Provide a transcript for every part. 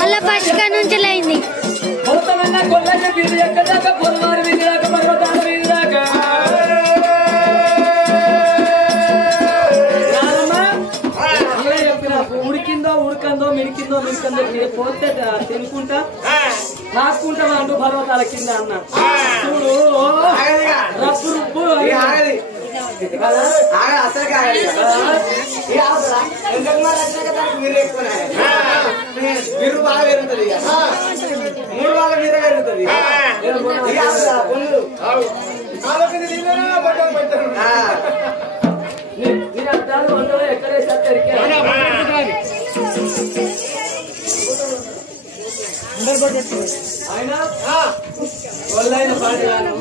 మళ్ళా ఫస్ట్ గా నుంచి లైంది ఉడికిందో ఉడకందో మిడికిందో పోతే తినుకుంటా రాసుకుంటా అంటూ పర్వతాల కింద అన్న చూడు రప్పు రుప్పు అసలు మీరు బాగా పెరుగుతుంది 3 వాళ్ళ మీద పెరుగుతుంది గొల్లైన పాటగాను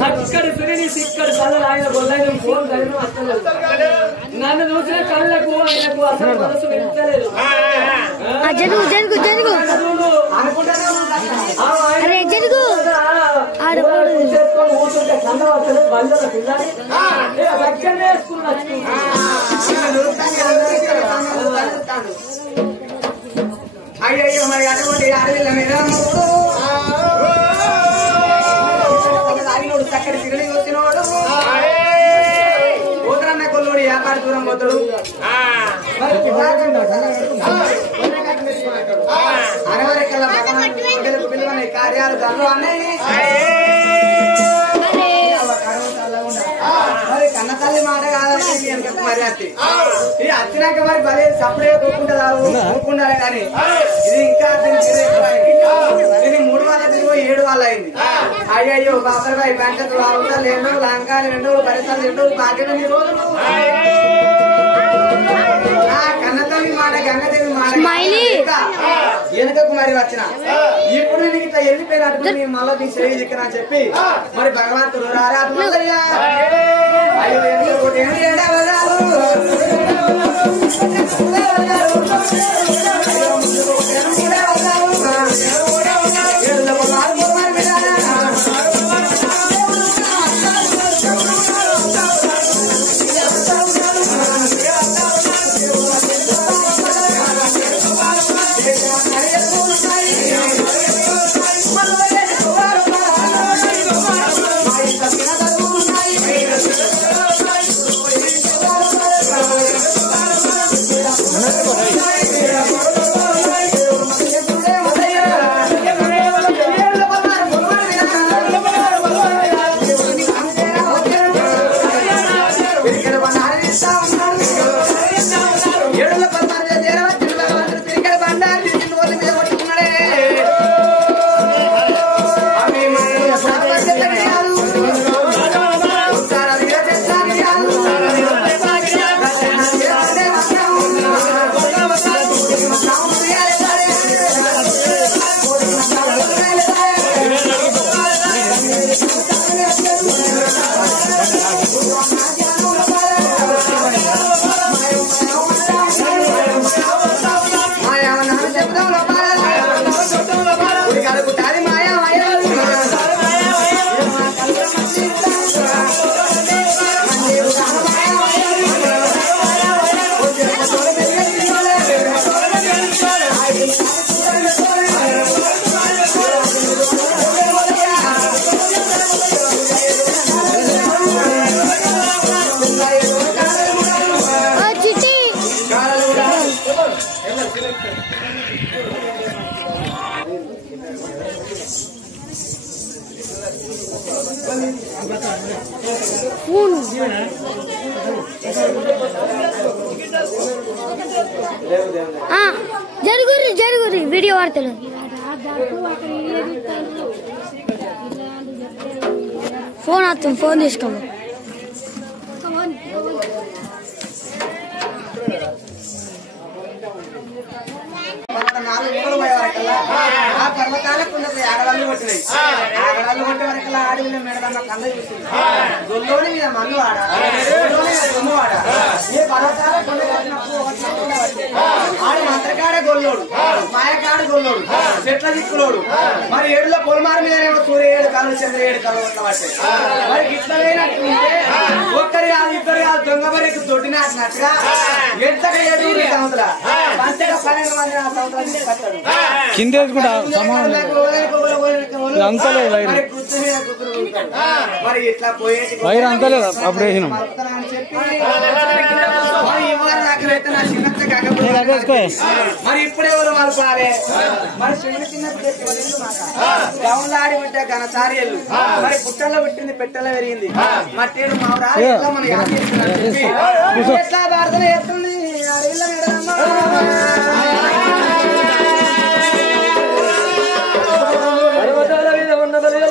సక్కడి సురిని సిక్కడి కళ్ళలు ఆయన గొల్లైన ఫోన్ కలిగిన అసలు నన్ను చూసిన కళ్ళకు ఆయనకు అసలు మనసు వెళ్తలేదు చేసుకొని ఊరుకుంటే కళ్ళ అసలు బందల పిల్లని దగ్గరనే వేసుకున్నాను అయ్యో మరి అటువంటి అడవిల మీద చక్కటి సిగడి వచ్చినోడు ఊతరన్న కొల్లుడు వ్యాపార దూరం పోతాడు అరవరికల్లా పిల్లలు కార్యాలు గల్లు అన్నాయి మరి కన్న తల్లి మాట కాదని మరి అత్తి ఇది వచ్చినాక మరి భలే సపరేట్ కూకుంటారు కానీ ఇది ఇంకా ఇది 3 వాళ్ళ తిరిగి 7 వాళ్ళ అయింది అయ్యో బాబాయ్ పంటలు రావుతా 2 రోజులు లంకాలు 2 రోజులు పరిసరాలు 2 రోజులు బాధ్యత రోజులు కన్నతల్లి మాట గంగదేవి మాట వెనుకకు మరి వచ్చిన ఇప్పుడు నీకు ఇట్లా వెళ్ళిపోయినట్టు నీ మళ్ళీ నీ చేయి చిక్కన చెప్పి మరి భగవంతుడు రారాత్మయ్యా అయ్యో Uno. జరుగురి జరుగురి వీడియో వార్తలు ఫోన్ వస్తుంది ఫోన్ తీసుకోము ఆ పర్వతాలకు ఆగడాలు కొట్టినాయి ఆగడాలు కొట్టే వరకల్లా ఆడవిలో మేడలమ్మ కళ్ళ చూసింది దొల్లోని మీద మన్ను వాడ దొమ్ము వాడ ఏ పర్వతాల ఆడి మంత్రకాడ గొల్లోడు మాయకాడ గొల్లోడు చెట్ల దిక్కులోడు మరి ఏడులో పొలమార మీదనేమో సూర్య 7 కాళ్ళు చంద్ర 7 కాళ్ళు పట్టే మరి ఇట్లా లేనట్టుంటే ఒక్కరి కాదు ఇద్దరు కాదు దొంగ మరికి దొడ్డినట్టుగా ఎంతగా 7 సముద్ర అంతగా 12 మంది ఆ సముద్రాన్ని కట్టాడు కింద మరి ఇట్లా పోయే వైర్ అంతలేదు అప్పుడు వేసినాం మరి ఇప్పుడెవరు మలపాలి మరి చిన్న చిన్న గౌన్లాడి బిడ్డ ఘనసారియలు మరి పుట్టల్లో పుట్టింది పెట్టెల్లో పెరిగింది మట్టేడు మావరాలు మన ఎట్లా భారతలో ఎత్తుంది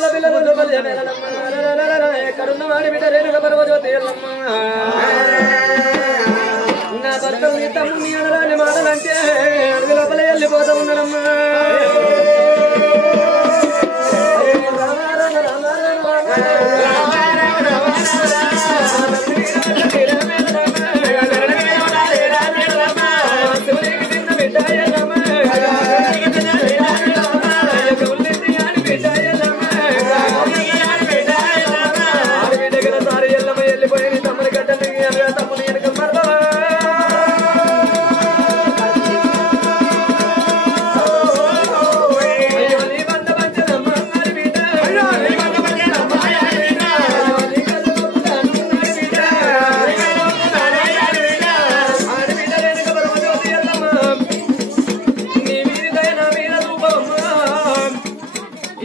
అడవిలో కరుణవాడి బిడ్డ రేణుక పర్వజ్యోతి నా భర్త నీ తమ్ముని అనరాని మాటలంటే అడుగు లోపల వెళ్ళిపోతా ఉన్నాడమ్మా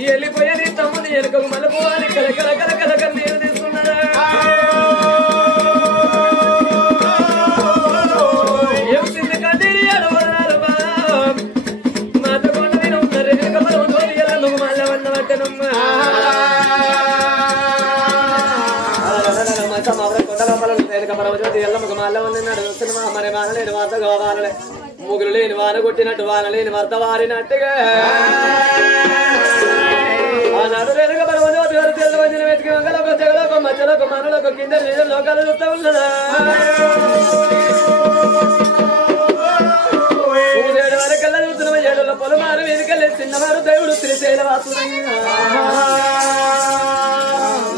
వెళ్ళిపోయేది తమ్ముని వెనుకకు మలపోవాలి కలకల కలకల కన్నీరు తీసుకున్నారా ఏమిటి కన్నీరు అడవరాలు మాతో కొండ మీద ఉన్నారు వెనుక పర్వతోటి నువ్వు మళ్ళీ వల్ల పట్టనమ్మా కొండ లోపల వెనుక పర్వతోటి ఎల్లమ్మకు మళ్ళీ ఉన్నాడు చూస్తున్నా మరి వానలేని వార్త కావాలే ముగ్గురు లేని వాన కొట్టినట్టు వాన లేని వార్త వారినట్టుగా ఆనాడు రేణుక పరమజ్యోతి గారు తెల్ల వంచిన వెతికి వంగలోక జగలోక మధ్యలోక మనలోక కింద మీద లోకాలు చూస్తా ఉన్నదా పూజేడు వరకల్లా చూస్తున్న 7 పొలమారు వెనుకలే చిన్నవారు దేవుడు శ్రీశైల వాసుడయ్యా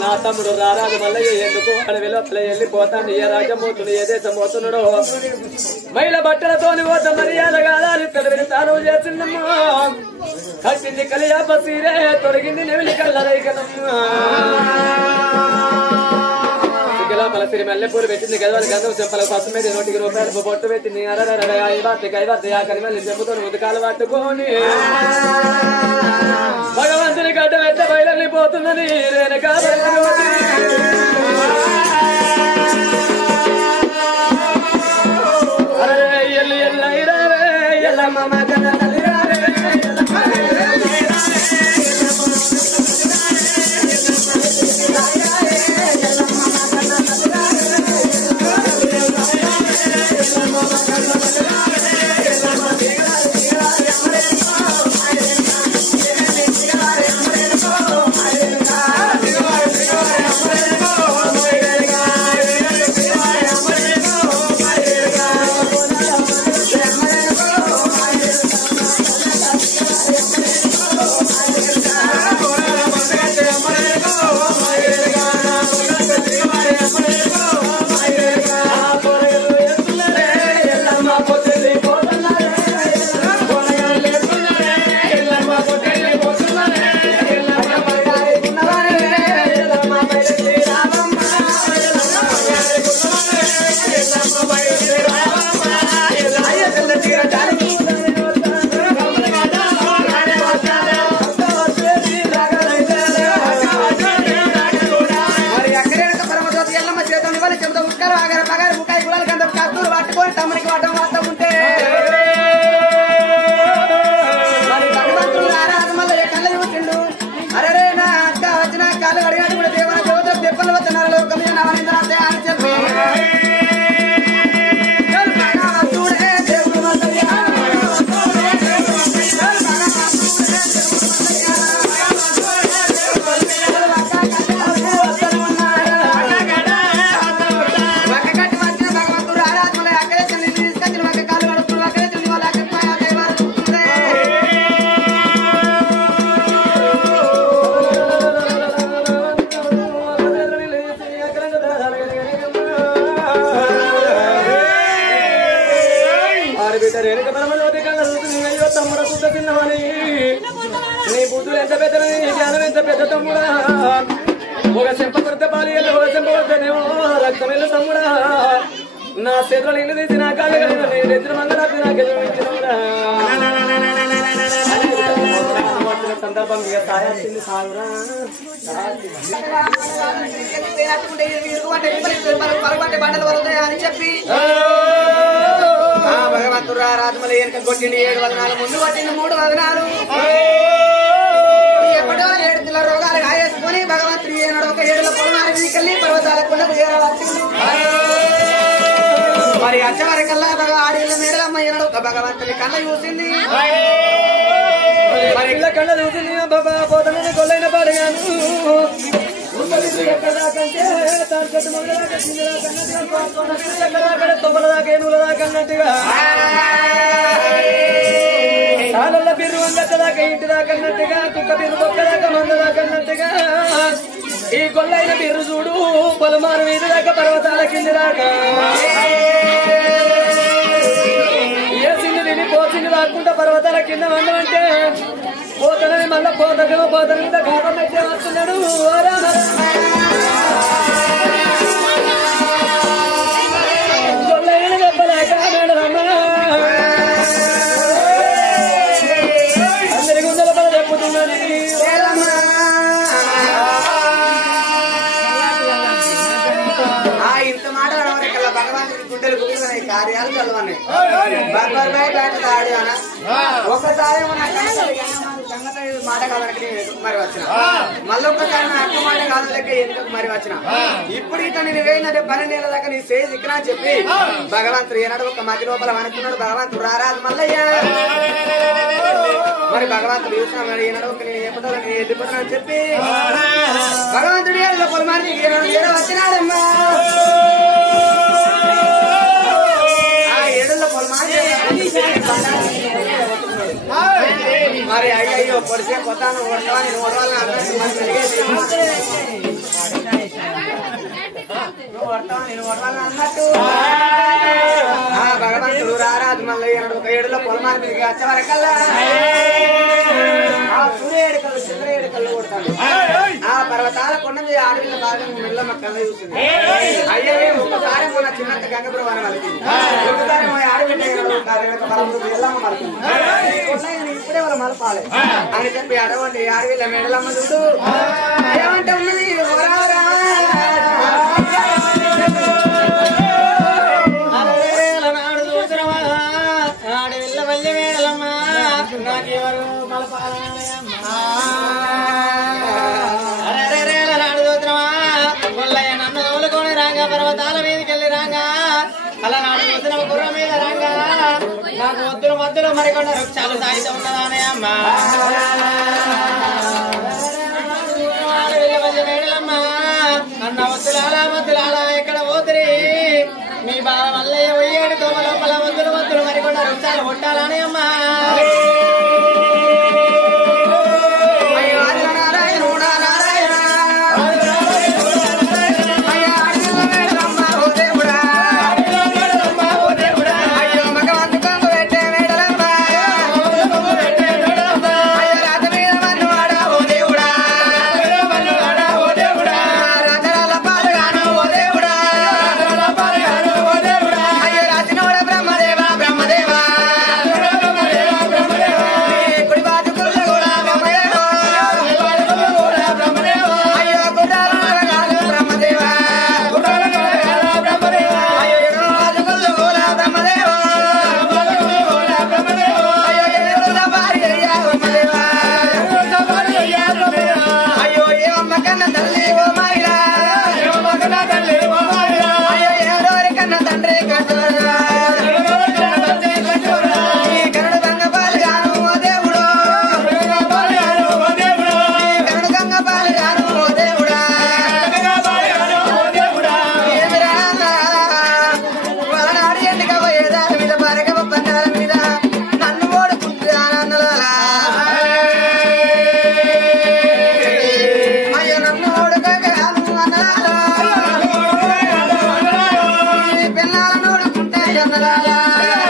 నా తమ్ముడు రారాజు మల్లయ్య ఎందుకు అడవి లోపల వెళ్ళిపోతాను ఏ రాజ్యం పోతుడు ఏ దేశం పోతున్నాడో మహిళ బట్టలతోని పోత మర్యాద కాదాలి పెదవిని తాను చేసిందమ్మా కట్టింది కలియాప సీరే తొలగింది నెవిలి కల్లరైకనమ్మా లోపల సిరి మల్లెపూలు పెట్టింది గదవాలి గంధం చెంపల పసు మీద నోటికి రూపాయలు బొట్టు పెట్టింది కైవర్తి ఆ కలిమల్లి చెంపుతో ఉదకాలు పట్టుకొని భగవంతుని గడ్డ వెంట బయలుపోతుందని రేణుక ఎల్లు ఎల్లైరావే ఎల్లమ్మ రేణుక పరమజ్యోతి కళ్ళ చూసి అయ్యో తమ్ముడ సుద్ద తిన్నవని నీ బుద్ధులు ఎంత పెద్దవి నీ జ్ఞానం ఎంత పెద్ద తమ్ముడా ఒక చెంప కొడితే పాలి ఒక చెంప కొడితేనేమో రక్తం వెళ్ళి తమ్ముడా నా చేతులు నీళ్ళు తీసి నా కాళ్ళు కలిగిన నేను ఎదురు మంగళార్తి నాకు ఎదురుడా సందర్భం ఇక సాయాల్సింది సాగురా బండలు వరుతాయా అని చెప్పి భగవంతుడు రాజమల వెనుక కొట్టిండి 7 వదనాలు ముందు కొట్టింది 3 వదనాలు ఎప్పుడో 7 తుల రోగాలు కాయేసుకొని భగవంతుడు ఏనాడు ఒక 7 పొలమారి వీకెళ్ళి పర్వతాల కొండకు ఏరవచ్చింది మరి అచ్చవరకల్లా ఆడిళ్ళ మేడలమ్మ ఏనాడు ఒక భగవంతుని కళ్ళ చూసింది మరి ఇళ్ళ కళ్ళ చూసింది బాబా పోతనని కొల్లైన పాడగాను తొమ్మలదాకేనులదాకన్నట్టుగా చాలల్ల బిర్రు వంగదాకా ఇంటి దాకన్నట్టుగా కుక్క బిర్రు బొక్కదాకా మందదాకన్నట్టుగా ఈ కొల్లైన బిర్రు చూడు పొలమారు వీధి దాకా పర్వతాల కింది దాకా ఏ సింగు తిని పోసింది దాక్కుంటా పర్వతాల కింద వండమంటే పోతనని మళ్ళా పోతన మీద ఘాతం పెట్టే వస్తున్నాడు కొల్లైన చెప్పలేక మేడలమ్మా అందరి గుండెల పద చెప్పుతున్నది ఇంత మాట వరకల్లా భగవంతుడి గుండెలు గుండెలు కార్యాలు చదవన్నాయి భగవద్గీత దాడి అన ఒకసారి సంగతి మాట కాదనకి మరి వచ్చిన మళ్ళొక్కసారి నా అక్క మాట కాదు లెక్క ఎందుకు మరి వచ్చిన ఇప్పుడు ఇట్లా నేను వేయినట్టే 12 ఏళ్ళ దాకా నీ సేజ్ ఇక్కడ అని చెప్పి భగవంతుడు ఏనాడు ఒక మధ్య లోపల అనుకున్నాడు భగవంతుడు రారాదు మల్లయ్య మరి భగవంతుడు చూసిన మరి ఏనాడు ఒక నేను ఎప్పుడో నేను వెళ్ళిపోతున్నా అని చెప్పి భగవంతుడు ఏళ్ళ పొలమారి ఏదో వచ్చినాడమ్మా ఆ ఏడులో పొలమారి మరి అయ్యో పొడిసే కొత్తాను ఓడవా నేను ఓడవాలని అన్నట్టు భగవంతుడు రారాజు మళ్ళీ 7 పొలమారి మీదకి వచ్చేవరకల్లా సూర్యేడుకల్లు చంద్రేడుకల్లు కొడతాను ఆ పర్వతాల కొండ మీద ఆడపిల్ల బాగా మెల్లమ్మ కళ్ళ చూసింది అయ్యే ఒకసారి మన చిన్నంత గంగపురం మలిపింది ఒకసారి మన ఆడబిడ్డ మెల్లమ్మ మలిపింది ఇప్పుడే వాళ్ళ మలపాలి అని చెప్పి అడవండి ఆడపిల్ల మెడలమ్మ చూడు ఏమంటే ఉన్నది నాడు చూసినవా ఆడపిల్ల మళ్ళీ మేడలమ్మ నాకెవరు నాడు చూసినవా కొల్లయ్య నన్ను తోలుకొని రాగా పర్వతాల మీదకి వెళ్ళి రాగా అలా నాడు చూసిన గుర్రం మీద రాగా నాకు మధ్యలో మరికొన్న వృక్షాలు సాగితే ఉన్నదానే అమ్మా మేడలమ్మ అన్న వద్దులాలా ఎక్కడ పోతురి మీ బావ మల్లయ్య పోయాడు దోమ లోపల వద్దులు మరికొన్న వృక్షాలు కొట్టాలని అమ్మా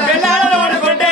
పిల్లల నోడుకుంటే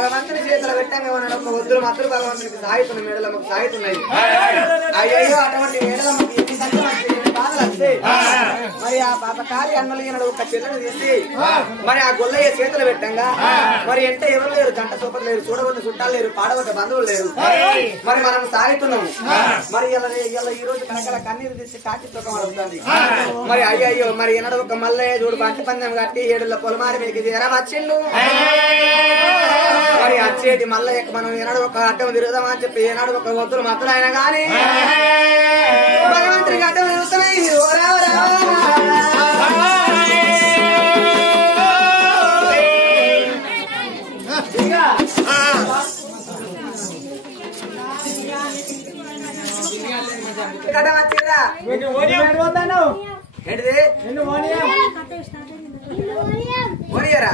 భగవంతుని చేతులు పెట్టంగా ఉన్నాడు ఒక వద్దులు మాత్రం భగవంతునికి సాగుతున్నాయి మేడలమ్మకు సాగుతున్నాయి అయ్యో అటువంటి మేడలమ్మకి ఎన్ని సంఖ్య బాధలు వస్తాయి మరి ఆ పాపకారి అన్నలు ఈనాడు ఒక చెల్లెను తీసి మరి ఆ గొల్లయ్య చేతులు పెట్టంగా మరి ఎంత ఎవరు లేరు గంట సూపర్ లేరు చూడబోతే చుట్టాలు లేరు పాడబోతే బంధువులు లేరు మరి మనం సాగుతున్నాము మరి ఇలా ఈ రోజు కనకల కన్నీరు తీసి కాకి తొక్కం అడుగుతుంది మరి అయ్యో మరి ఈనాడు ఒక మల్లయ్య చూడు బంటి పందెం కట్టి 7 పొలమారి మీకు తీరం వచ్చిండు మరి వచ్చేటి మల్లయ్యకు మనం ఈనాడు ఒక అడ్డం తిరుగుదామని చెప్పి ఈనాడు ఒక వద్దులు మత్తులు అయినా గానీ భగవంతుడికి అడ్డం తిరుగుతున్నాయి అడ్డం వచ్చిందా ఏంటిది ఓనియరా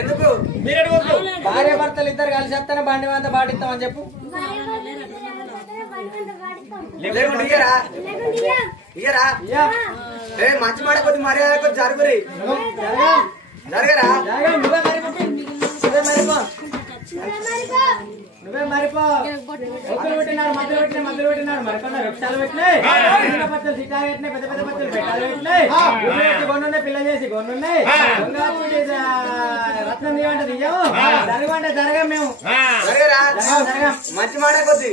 ఎందుకు భార్య భర్తలు ఇద్దరు కలిసి వస్తానే బండి అంతా పాటిస్తామని చెప్పు లేకుంటే ఇయ్యరా ఏ మంచి మాట కొద్ది మర్యాద కొద్ది జరుగురి జరగరా నువ్వే మరిపో ఒక్కలు పెట్టినారు మధ్యలో పెట్టినారు మరికొన్న వృక్షాలు పెట్టినాయి చిన్న పచ్చలు సిట్టాలు పెట్టినాయి పెద్ద పెద్ద పచ్చలు పెట్టాలు పెట్టినాయి గొన్నున్నాయి పిల్ల చేసి గొన్నున్నాయి రత్నం తీయమంటే తీయము జరగమంటే జరగం మేము జరగరా మంచి మాట కొద్ది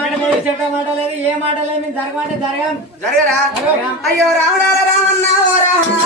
మాట లేదు చెడ్డ మాట లేదు ఏ మాట లేదు మేము జరగమంటే జరగం జరగరా అయ్యో రావడాల రామన్న ఓ రావణ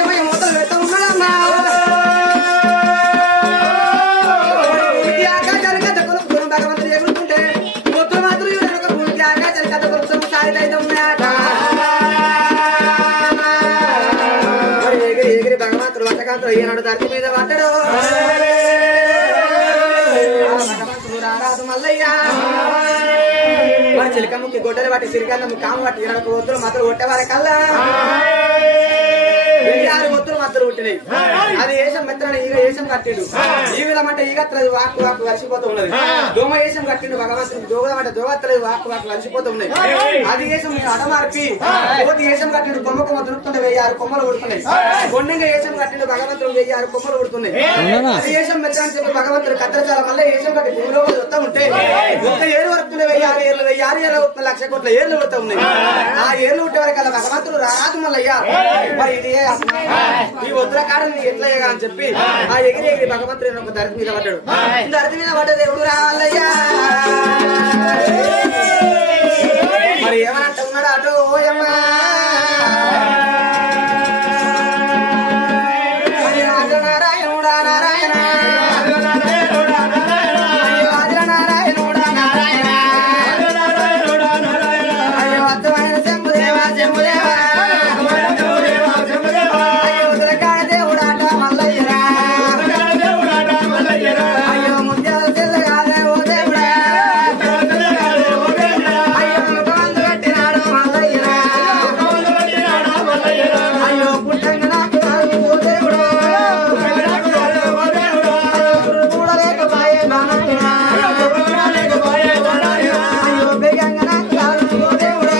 ఏమో మూతలు పెడతా ఉన్నాడమ్మా ఆకాశాలు కథ కొలుపుకుని భగవంతుడు ఎగురుతుంటే మూతులు మాత్రం పూర్తి ఆకాశాలు కథ కొలుపుతాము సారిదైతే ఉన్నాయట ఎగిరి ఎగిరి భగవంతుడు వంటకాంతులు ఈనాడు ధర్తి మీద పడ్డాడు భగవంతుడు రారాదు మల్లయ్య మరి చిలకమ్ముకి గొడ్డలు పట్టి సిరికన్నము కాము పట్టి ఈనాడు ఒత్తులు మాత్రం కొట్టేవారి కల్లా ఒత్తులు మాత్రం పుట్టినాయి అది ఏషం మెత్తన ఈగ ఏషం కట్టిండు ఈ విధమంటే ఈగత్తలేదు వాక్కు వాక్కు కలిసిపోతూ ఉన్నది దోమ ఏషం కట్టిండు భగవంతుడికి దోగమంటే దోగత్తలేదు వాక్కు వాక్కు కలిసిపోతూ ఉన్నాయి అది ఏషం అడమార్పి కోతి ఏషం కట్టిండు కొమ్మ కొమ్మ దురుకుతుంటే 1000 కొమ్మలు పుడుతున్నాయి కొండంగా ఏషం కట్టిండు భగవంతుడు 1000 కొమ్మలు పుడుతున్నాయి అది ఏషం మెత్తన అని చెప్పి భగవంతుడు కత్తరచాల మళ్ళీ ఏషం కట్టి భూమిలో వస్తా ఉంటే ఒక్క ఏరు వరకుతుండే 1000 ఏర్లు 1000 ఏర్లు 1,00,000 కోట్ల ఏర్లు పడుతూ ఉన్నాయి ఆ ఏర్లు పుట్టే వరకు అలా భగవంతుడు రాదు మల్లయ్యా మరి ఇది ఈ వద్దుల కాడని ఎట్లా అని చెప్పి ఆ ఎగిరి ఎగిరి భగవంతుడు ఒక ధరతి మీద పడ్డాడు ధరతి మీద పడ్డ దేవుడు రావాలయ్యా మరి ఏమనంట ఉన్నాడు అటు ఓయమ్మా నారాయణుడా నారాయణ అయ్యో అర్థమైన శంభుదేవా శంభుదేవా అయ్యో ముత్యాల తెల్లగానే ఓ దేవుడా అయ్యో ముఖమందు కట్టినాడు మల్లయ్యరా అయ్యో పుట్టంగా నాకు రాదు ఓ దేవుడు చూడలేకపోయే నారాయణ అయ్యో బేగంగా నాకు రాదు ఓ దేవుడా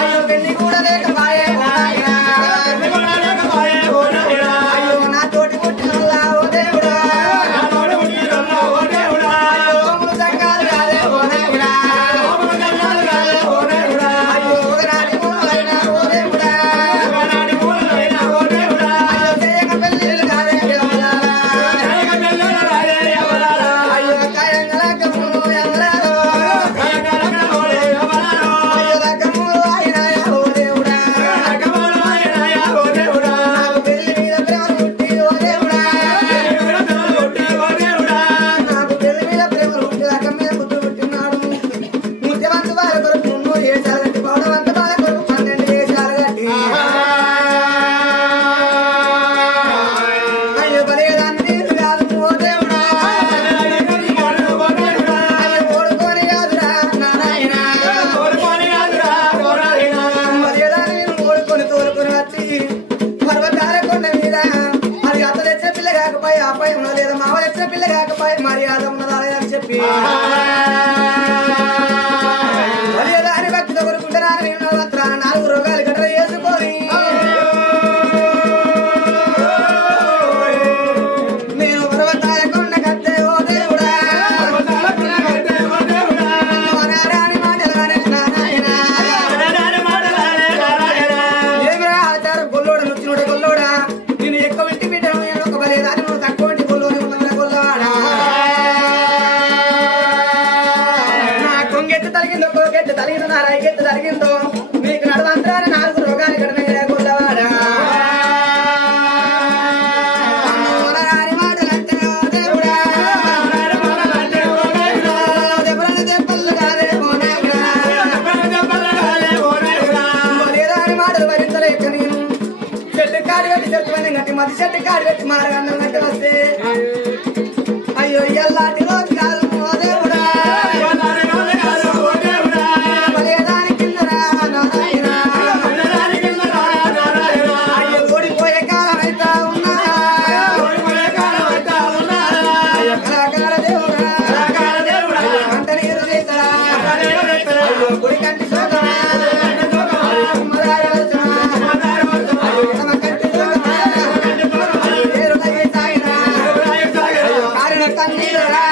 అయ్యో పెళ్లి కూడా లేకపోయే నారాయణ అయ్యో నా తోటి పుట్టినల్లా ఓ దేవుడా అయ్యో కొమ్ములు సంఘాలు కాదే ఓ దేవుడా అయ్యో ఒకనాటి మూలైనా ఓ దేవుడా అయ్యో చేయక పెళ్ళిళ్ళు కాదే ఎవరాలా అయ్యో కాయంగల కమ్ములు ఎవరాలో అయ్యో రకములు అయినా ఓ దేవుడా నాకు పెళ్లి మీద ప్రేమ పుట్టి ఓ దేవుడా నాకు పెళ్లి మీద ప్రేమ పుట్టి రకం మీద బుద్ధి పుట్టినాడు ముత్యవంత వాళ్ళ కొరకు 300 ఏసాలు కట్టి పౌడవంత వాళ్ళ కొరకు 12 ఏసాలు కట్టి అయ్యో బలిగదాన్ని నేను కాదు ఓ దేవుడా అయ్యో ఓడుకొని కాదురా నారాయణ బలిగదాన్ని నేను ఓడుకొని తోలుకొని వచ్చి పర్వతాల కొండ మీద అది అత్త తెచ్చిన పిల్ల కాకపోయి అబ్బాయి ఉన్నది లేదా మావ తెచ్చిన పిల్ల కాకపోయి మర్యాద ఉన్నదా లేదని చెప్పి మర్యాదాన్ని భక్తితో కొనుక్కుంటున్నాను నేను 4 రోగాలు గట్ర చేసుకొని నేను పర్వతాల కొండ కత్తే ఓ దేవుడా నారాయణ మాటలానే నారాయణ ఏమిరా ఆచారం గొల్లోడ నుచ్చినోడ గొల్లోడా నేను ఎక్కువ ఇంటి బిడ్డను నేను ఒక బలేదాన్ని నువ్వు తక్కువ ఇంటి గొల్లోని ఉన్న గొల్లవాడా నా కొంగెత్తు తలిగిందో కోకెత్తు తలిగిందో నా రైకెత్తు తలిగిందో నీకు నడవంతరాన్ని 4 రోగాలు గడనయ్యా గొల్లవాడా నారాయణ మాటలంటే ఓ దేవుడా దెబ్బలను దెబ్బలు కాదే ఓ దేవుడా బలేదాని మాటలు భరించలేక నేను చెట్టు కాడు పెట్టి చెట్టుమని గట్టి మధ్య చెట్టు కాడు పెట్టి మారగన్నం గట్టి వస్తే అయ్యో ఎల్లాంటి రోజు కాదు ఓ దేవుడా బలేదాని కిందరా నారాయణ అయ్యో ఓడిపోయే కాలం అయితే ఉన్నా అయ్యో కళాకార దేవుడా అయ్యో కంట నీరు తీసరా అయ్యో గుడి కంటి సోదరా అయ్యో కుమ్మరాయలసరా అయ్యో ఎడమ కంటి సోదరా అయ్యో ఏరులై సాగిరా అయ్యో కారిన కన్నీరురా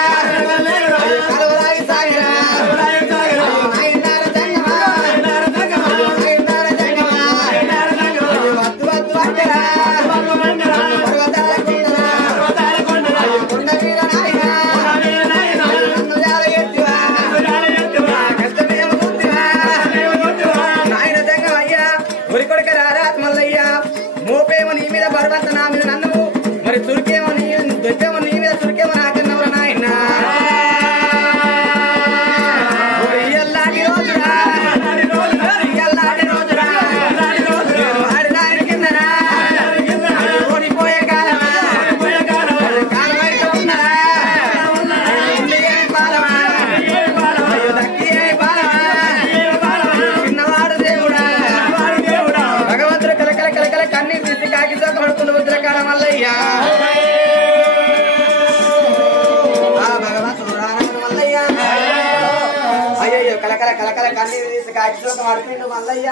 ఒక పడుతుండు మల్లయ్య.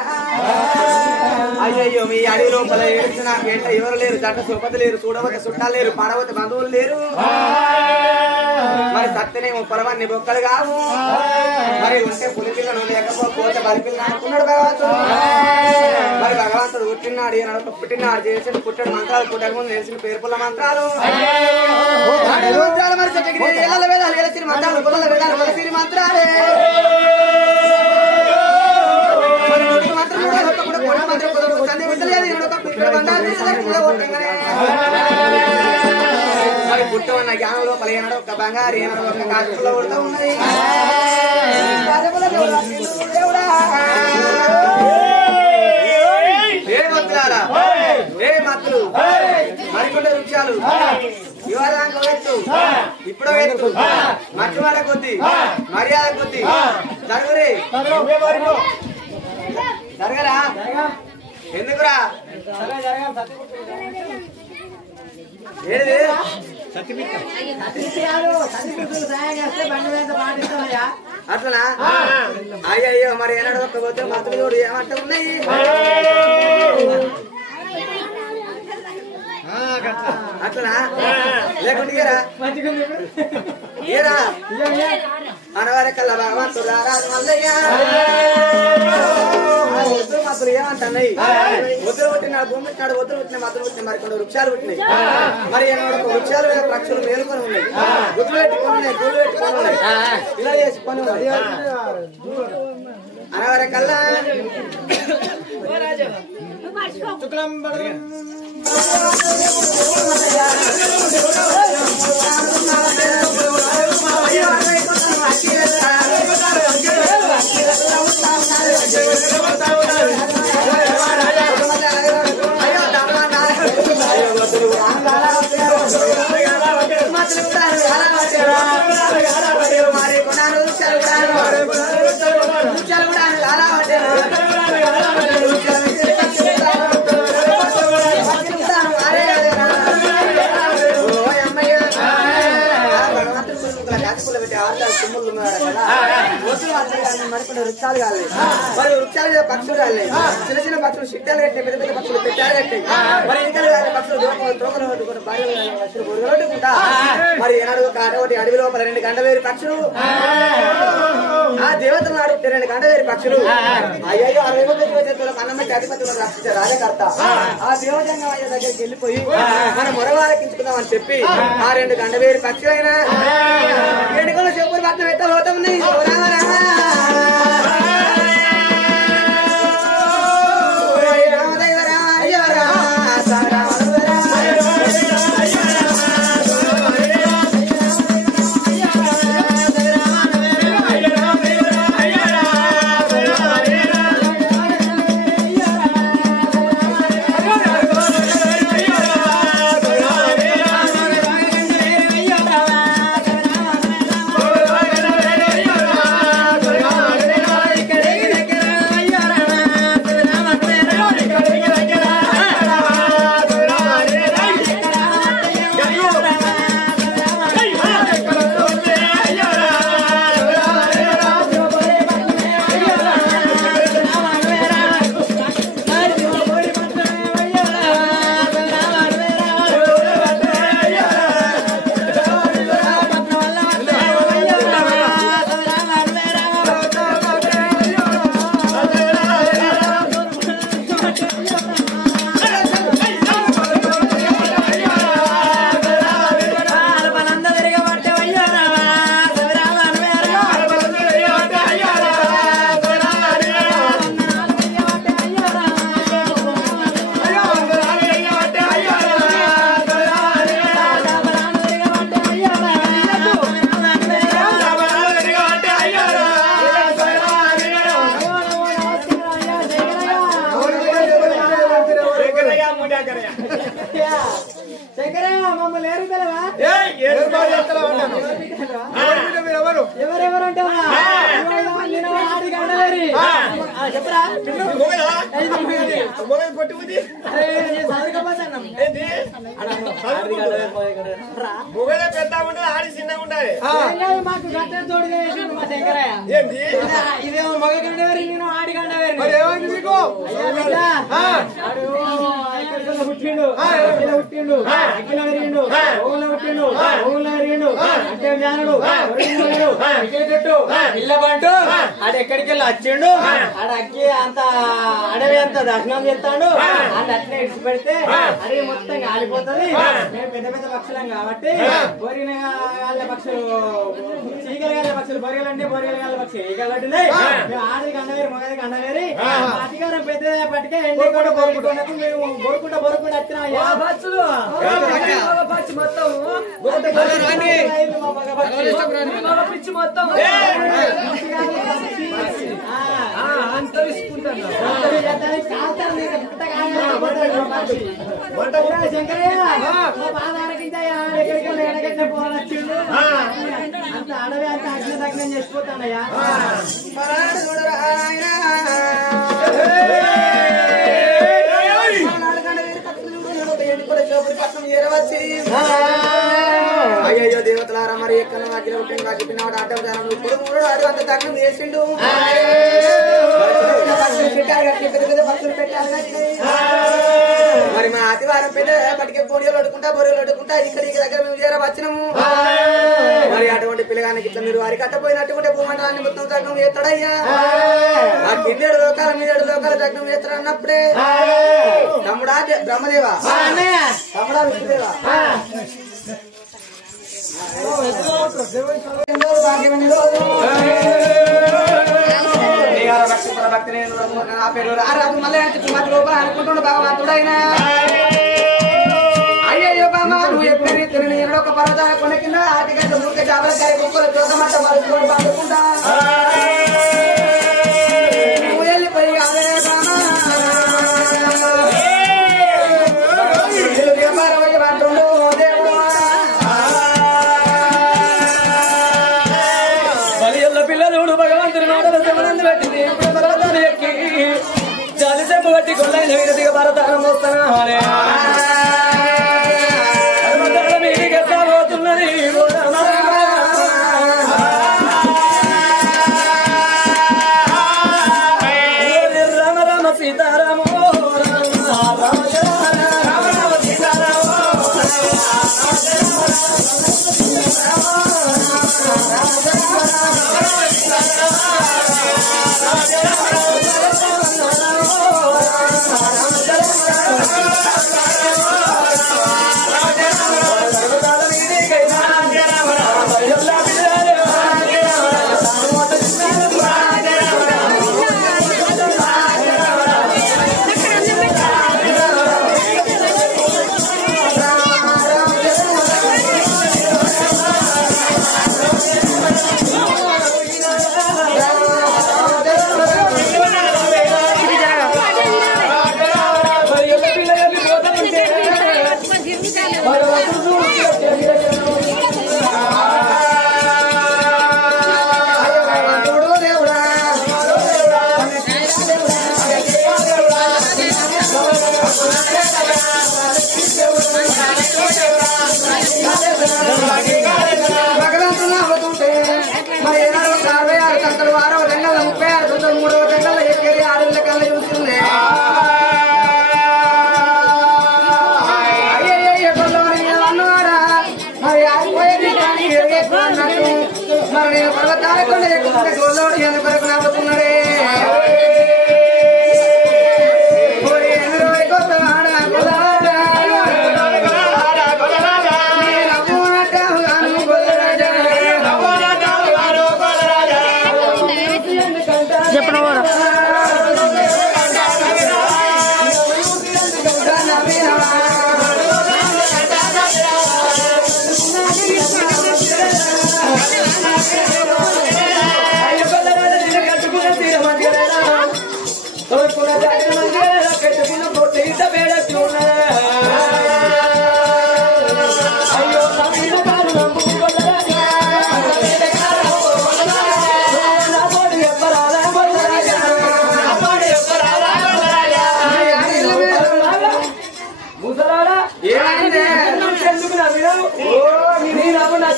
అయ్యయ్యో మీ అడవి లోపల ఏడుచు నాకు ఏంట ఎవరు లేరు, జంట సోపతి లేరు, చూడవతే చుట్టాలు లేరు, పాడవతే బంధువులు లేరు. మరి సత్తనేమో పొలవన్నీ బొక్కలు కావు, మరి ఉంటే పులి పిల్లను లేకపోతే బలి పిల్ల అనుకున్నాడు భగవంతుడు. మరి భగవంతుడు పుట్టినాడు ఏనాడు పుట్టినాడు చేసిన పుట్టిన మంత్రాలు పుట్టక ముందు నేర్చిన పేరు పుల్ల మంత్రాలు మంత్రాలు మరి చెట్టుకి ఎల్ల వేదాలు వెలసిన మంత్రాలు పుల్ల వేదాలు వెలసిన మంత్రాలే. మరి పుట్టమన్న జ్ఞానంలో పలిగినాడు ఒక బంగారు ఏనాడు ఒక కాకులో ఉడతా ఉన్నాయి. ఏ మంత్రాలా ఏ మత్తులు మరికొండ వృక్షాలు యువరాంగ ఎత్తు ఇప్పుడు ఎత్తు మట్టువాడ కొద్ది మర్యాద కొద్ది జరుగురే జరగరా ఎందుకురా ఏది అట్లనా అయ్యయ్యో మరి ఏనాడు ఒక్క పోతే మాత్రం చూడు ఏమంటే ఉన్నాయి. అట్లనా లేకుంటే ఏరా అనవారి కల్లా భగవంతుడు రారాజు మల్లయ్య వద్దు మాత్రం ఏమంటున్నాయి. వద్దులు పుట్టినాడు భూమి పుట్టినాడు, వద్దులు పుట్టిన మద్దలు పుట్టిన మరి కొన్ని వృక్షాలు పుట్టినాయి. మరి ఏనాడు వృక్షాలు మీద పక్షులు మేలుకొని ఉన్నాయి, గుడ్లు పెట్టుకొని ఉన్నాయి, గుడ్లు పెట్టుకొని ఉన్నాయి, ఇలా చేసుకొని ఉన్నాయి. అనవారి కల్లా మరికొన్ని వృక్షాలు కాలేదు, మరి వృక్షాల మీద పక్షులు కాలేదు, చిన్న చిన్న పక్షులు చిట్టాలు కట్టాయి, పెద్ద పెద్ద పక్షులు పెట్టాలు కట్టాయి, మరి ఇంకా పక్షులు తోకలు పట్టుకుని పక్షులు గొడగొట్టుకుంటా. మరి ఏనాడు ఒక అడవి అడవి లోపల 2 గంటవేరి పక్షులు ఆ దేవతలు అడిగితే 2 గంటవేరి పక్షులు అయ్యో 60 అన్నం పెట్టి అధిపతి రక్షించారు రాజకర్త. ఆ దేవజంగం అయ్యే దగ్గరికి వెళ్ళిపోయి మనం మొరవాలకించుకుందాం అని చెప్పి ఆ 2 గంటవేరి పక్షులైనా ఎడుగులు చెప్పులు పట్ల పెట్టబోతా ఉన్నాయి. మమ్మల్ని ఎరుగుతలేవా ఎవరెవరు అంటావా చెప్పరా మొగలే పెద్ద ఉంటది ఆడి చిన్నగా ఉండాలి మాకు గట్ట తోడుగా మా శంకరయ్య ఇదేమో మగ గండవేరి నేను ఆడి గండవేరి పుట్టిండు పుట్టిండు అక్కడ పెరిగిండు ఓగులో పుట్టిండు ఓగులో పెరిగిండు అంటే జ్ఞానుడు ఇళ్ళ బంటు ఆడ ఎక్కడికి వెళ్ళి వచ్చిండు ఆడ అక్కి అంత అడవి అంత దర్శనం చేస్తాడు అది అట్లే ఇడిచి పెడితే అడవి మొత్తం కాలిపోతుంది మేము పెద్ద పెద్ద పక్షులం కాబట్టి బొరిగిన గాళ్ళ పక్షులు చీకల గాళ్ళ పక్షులు బొరిగలు అంటే బొరిగల గాళ్ళ పక్షులు ఈగలట్టున్నాయి మేము ఆడి గండవేరి మగది గండవేరి అధికారం పెద్ద పట్టుకే ఎండి కూడా బొరుకుంటున్నకు మేము బొరుకుంటా వచ్చిన పిచ్చి మొత్తం శంకరయ్య బాధ అరగించాయా ఎక్కడికి పోవచ్చిండు అంత అడవి అంత అగ్ని దగ్నం చేసిపోతానయ్యా అయ్యో దేవతలారా మరి ఎక్కడ చెప్పినాడు ఆటలు ఇప్పుడు అంత తగ్గం చేసిండు మరి మా ఆదివారం పెద్ద పట్టుకే పొడియలు అడుకుంటా బొరియలు అడుకుంటా ఇక్కడికి దగ్గర మేము చేర వచ్చినాము మరి అటువంటి పిల్లగానికి ఇట్లా మీరు వారికి అట్టపోయినట్టుకుంటే భూమండలాన్ని మొత్తం తగ్గం చేస్తాడయ్యా ఆ కిందేడు లోకాల మీద 7 లోకాల తగ్గం చేస్తాడు అన్నప్పుడే తమ్ముడా బ్రహ్మదేవా తమ్ముడా విష్ణుదేవా నా పేరు రారాజు మళ్ళీ లోపల అనుకుంటుండే భగవంతుడైనా అయ్యయ్యో బామ్మ నువ్వు ఎప్పుడు తిరిగి ఒక పర్వతాల కొండ కింద ఆటికంటే 3 చాపలకాయ కుక్కలు చోకమంట పలుచుకొని పండుకుంటా నువ్వు వెళ్ళిపోయి అవే బామ్మ వ్యాపారం వచ్చి పట్టుండు దేవుడు బలియల్ల పిల్లలు భగవంతుని మాటలు శమనందు పెట్టింది పర్వతాన్ని ఎక్కి జాలి చెప్పు బట్టి కొల్లైన విరతిగా పర్వతానం వస్తాను మీదికి ఎట్లా పోతున్నది రామ రామ సీతారామో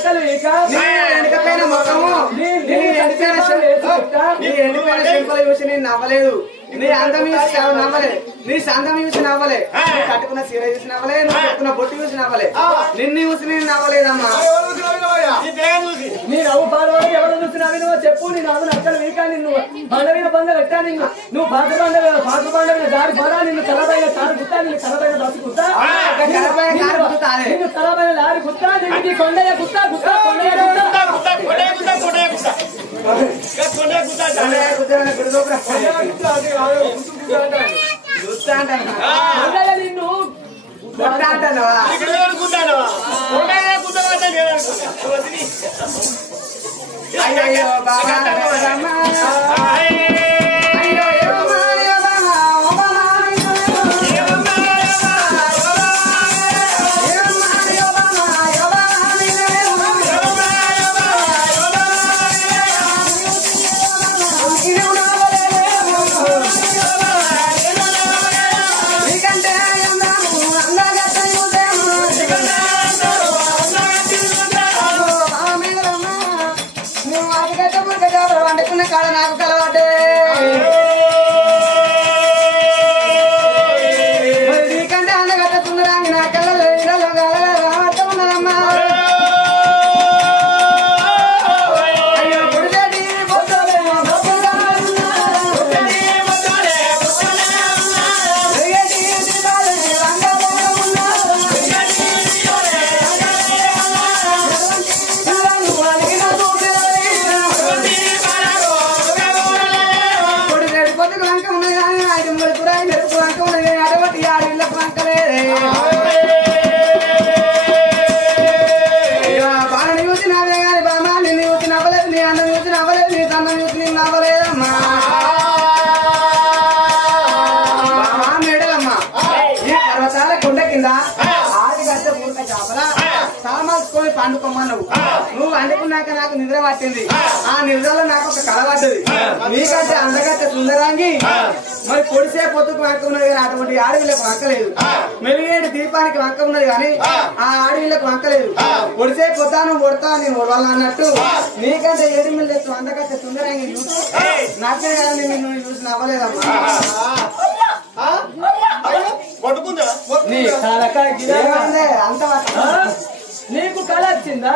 నక్కలు ఇక నీ ఎండిపోయిన ముఖము నీ ఎండిపోయిన శిల్పలు చూసి నేను నవ్వలేదు. నీ అందం చూసి నవ్వలే, నీ సందం చూసి నవ్వలే, నువ్వు కట్టుకున్న చీర చూసి నవ్వలే, నువ్వు కట్టుకున్న బొట్టు చూసి నవ్వలే, నిన్ను చూసి నేను నవ్వలేదమ్మా. నీ నవ్వు పాల్గొని ఎవరు చూసినావి నువ్వు చెప్పు. నీ నవ్వు నక్కలు వీక నిన్ను బండమైన బండ పెట్టా నిన్ను నువ్వు పాత బండ దాడి పడా నిన్ను తలపైన కారు గుత్తా నిన్ను తలపైన బస్సు గుత్తా నిన్ను తలపైన లారీ గుత్తా నిన్ను కొండయ్య గుత్తా గుత్తా కొండయ్య నిన్ను అయ్యో బాబా వండుకున్న కాడ నాకు కలవాటే నీకంటే అందగట్ట సుందరాంగి నా కళ్ళలో ఉన్నదమ్మా. అయ్యో పుడిదేటి పొద్దుకు వంక ఉన్నది కానీ 5 ముడుకురాయి నెరుపు వంక ఉన్నది కానీ అటువంటి 6 ఇళ్ళకు వంకలేదే. బాణని చూసి నవ్వే కానీ బామా నిన్ను చూసి నవ్వలేదు, నీ అన్నం చూసి నవ్వలేదు, నీ తన్నం చూసి నేను నవ్వలేదమ్మా. బామా మేడలమ్మా ఈ పర్వతాల కొండ కింద ఆది గడ్డ మూర్ఖ చేపల సామాల్చుకొని పండుకోమన్నావు. నువ్వు వండుకున్నాక నాకు నిద్ర పట్టింది. ఆ నిద్రలో నాకు ఒక కళ పడ్డది. నీకంటే అందగట్ట సుందరాంగి మరి పొడిసే పొత్తుకు వంక ఉన్నది కానీ అటువంటి ఆడవిళ్ళకు వంకలేదు. మెరుగేడు దీపానికి వంక ఉన్నది కానీ ఆ ఆడవిళ్ళకు వంకలేదు. పొడిసే పొత్తాను పొడతా నేను ఒడవాలన్నట్టు నీకంటే 7 మిల్లెత్తు అందగట్ట సుందరాంగి చూసి నచ్చే కానీ నిన్ను చూసి నవ్వలేదమ్మా. నీ తలకాయ అంత నీకు కళ వచ్చిందా?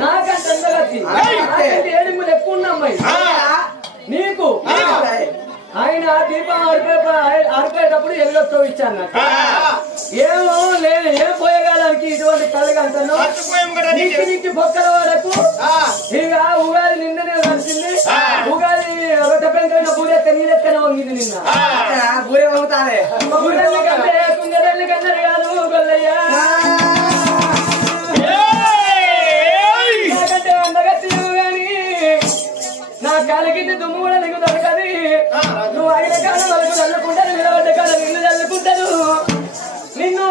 నాకంటే అందగత్తి 7 ఎక్కువ ఉన్న అమ్మాయి నీకు. ఆయన దీపం ఆడిపోయేటప్పుడు ఎల్లొచ్చో ఇచ్చాను. ఏమో లేదు ఏం పోయేగాలానికి ఇటువంటి కళగా అంటాను. నీకు బొక్కల వరకు ఇక ఉగాది నిన్ననే వచ్చింది. ఉగాది రొట్టె పెంకైన బూరెక్క నీరెక్కనే వంగింది నిన్న. బూరే అవుతాదే బూరెల్లి కంటే కుంగరెల్లి కన్నది కాదు గొల్లయ్యా. నాకంటే అందగత్తి గాని నా కాలకింది దుమ్ము కూడా నీకు దొరకది. నువ్వు అయిన కాలం వరకు చల్లుకుంటాను, నిలబడ్డ కాలం నిన్ను చల్లుకుంటాను. నిన్ను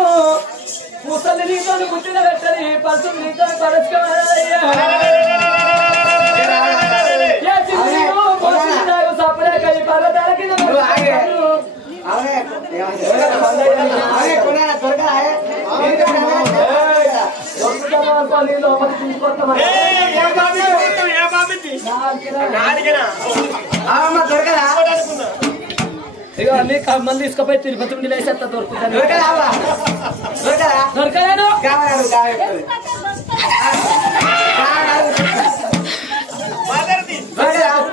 ముసలి నీతో గుర్తిన పెట్టని పసుపు నీతో పరచుకోవాలయ్యా. సపడే కలి పర్వతాల కింద దొరకదా ఇక అన్ని మంది తీసుకుపోయి తిరుపతి నుండి వేసేస్తా దొరుకుతాను. దొరకదా దొరకలేను